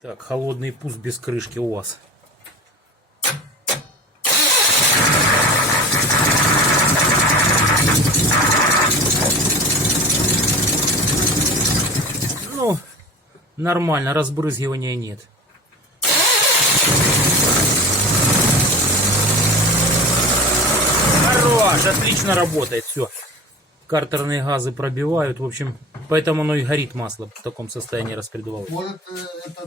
Так, холодный пуск без крышки у вас. Ну, нормально, разбрызгивания нет. Хорош, отлично работает, все. Картерные газы пробивают, в общем, поэтому оно и горит масло в таком состоянии распредвала. Может, это